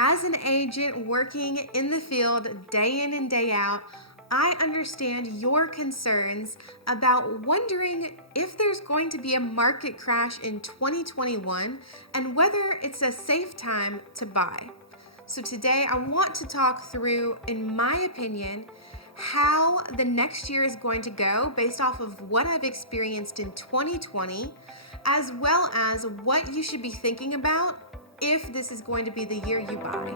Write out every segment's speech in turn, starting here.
as an agent working in the field day in and day out, I understand your concerns about wondering if there's going to be a market crash in 2021 and whether it's a safe time to buy. So today I want to talk through, in my opinion, how the next year is going to go based off of what I've experienced in 2020, as well as what you should be thinking about if this is going to be the year you buy.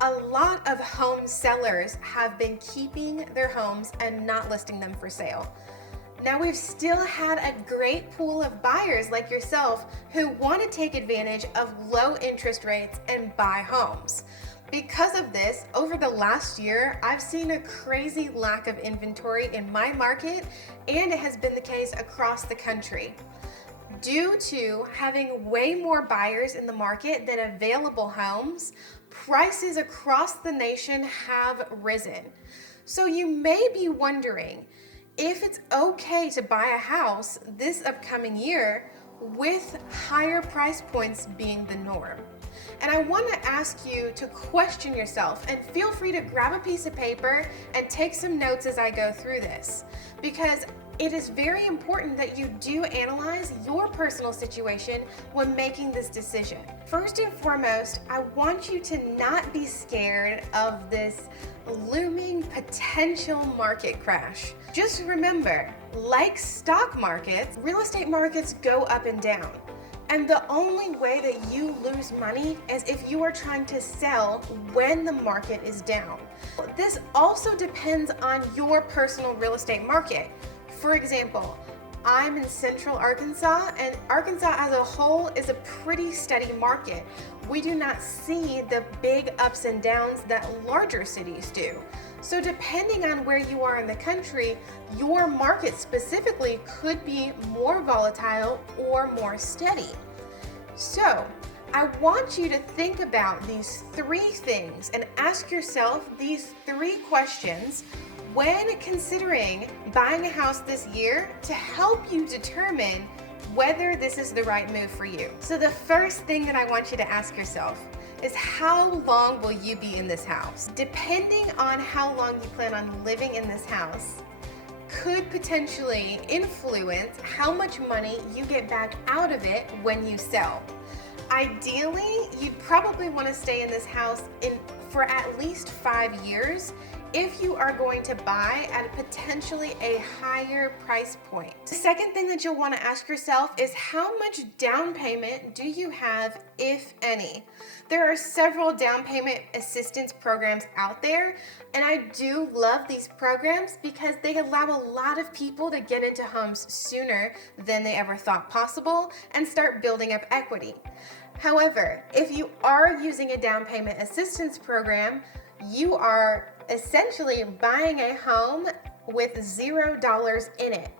A lot of home sellers have been keeping their homes and not listing them for sale. Now, we've still had a great pool of buyers like yourself who want to take advantage of low interest rates and buy homes. Because of this, over the last year, I've seen a crazy lack of inventory in my market, and it has been the case across the country. Due to having way more buyers in the market than available homes, prices across the nation have risen. So you may be wondering if it's okay to buy a house this upcoming year with higher price points being the norm. And I want to ask you to question yourself, and feel free to grab a piece of paper and take some notes as I go through this, because it is very important that you do analyze your personal situation when making this decision. First and foremost, I want you to not be scared of this looming potential market crash. Just remember, like stock markets, real estate markets go up and down. And the only way that you lose money is if you are trying to sell when the market is down. This also depends on your personal real estate market. For example, I'm in central Arkansas, and Arkansas as a whole is a pretty steady market. We do not see the big ups and downs that larger cities do. So depending on where you are in the country, your market specifically could be more volatile or more steady. So I want you to think about these three things and ask yourself these three questions when considering buying a house this year to help you determine whether this is the right move for you. So the first thing that I want you to ask yourself is, how long will you be in this house? Depending on how long you plan on living in this house could potentially influence how much money you get back out of it when you sell. Ideally, you'd probably want to stay in this house for at least 5 years if you are going to buy at potentially a higher price point. The second thing that you'll want to ask yourself is, how much down payment do you have, if any? There are several down payment assistance programs out there, and I do love these programs because they allow a lot of people to get into homes sooner than they ever thought possible and start building up equity. However, if you are using a down payment assistance program, you are essentially buying a home with $0 in it.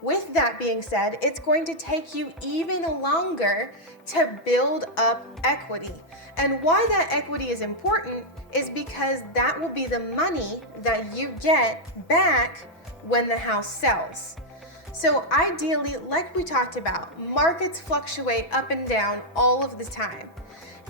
With that being said, it's going to take you even longer to build up equity. And why that equity is important is because that will be the money that you get back when the house sells. So ideally, like we talked about, markets fluctuate up and down all of the time.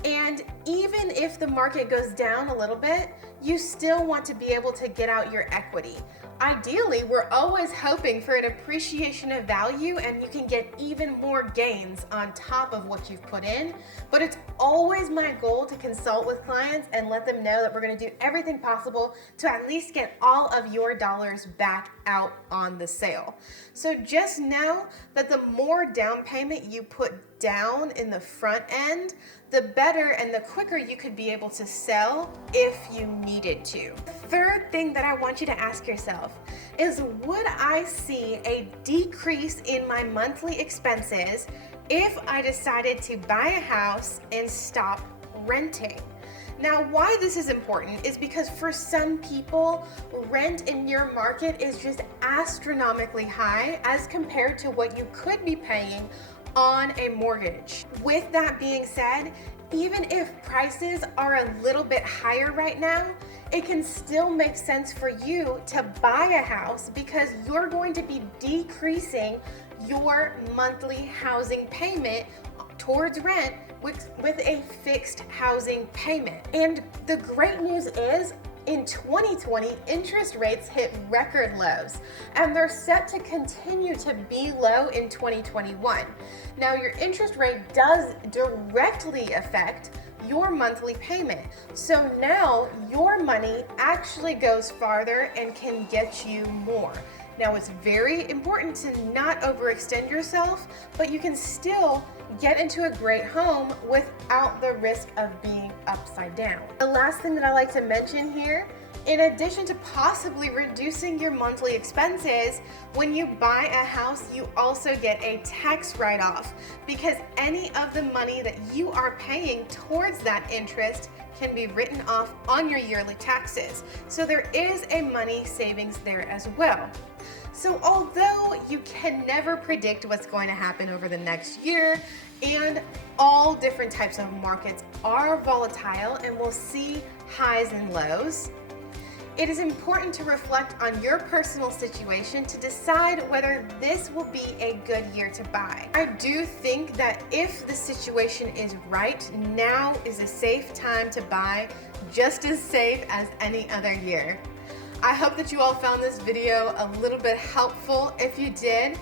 And even if the market goes down a little bit, you still want to be able to get out your equity. Ideally, we're always hoping for an appreciation of value, and you can get even more gains on top of what you've put in. But it's always my goal to consult with clients and let them know that we're going to do everything possible to at least get all of your dollars back out on the sale. So just know that the more down payment you put down in the front end, the better and the quicker you could be able to sell if you needed to. Third thing that I want you to ask yourself is, would I see a decrease in my monthly expenses if I decided to buy a house and stop renting? Now, why this is important is because for some people, rent in your market is just astronomically high as compared to what you could be paying on a mortgage. With that being said, Even if prices are a little bit higher right now, it can still make sense for you to buy a house because you're going to be decreasing your monthly housing payment towards rent with a fixed housing payment. And the great news is, in 2020, interest rates hit record lows, and they're set to continue to be low in 2021. Now, your interest rate does directly affect your monthly payment. So now your money actually goes farther and can get you more. Now, it's very important to not overextend yourself, but you can still get into a great home without the risk of being upside down. The last thing that I like to mention here, in addition to possibly reducing your monthly expenses, when you buy a house, you also get a tax write-off because any of the money that you are paying towards that interest can be written off on your yearly taxes. So there is a money savings there as well. So although you can never predict what's going to happen over the next year, and all different types of markets are volatile and will see highs and lows, it is important to reflect on your personal situation to decide whether this will be a good year to buy. I do think that if the situation is right, now is a safe time to buy, just as safe as any other year. I hope that you all found this video a little bit helpful. If you did,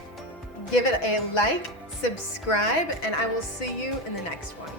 give it a like, subscribe, and I will see you in the next one.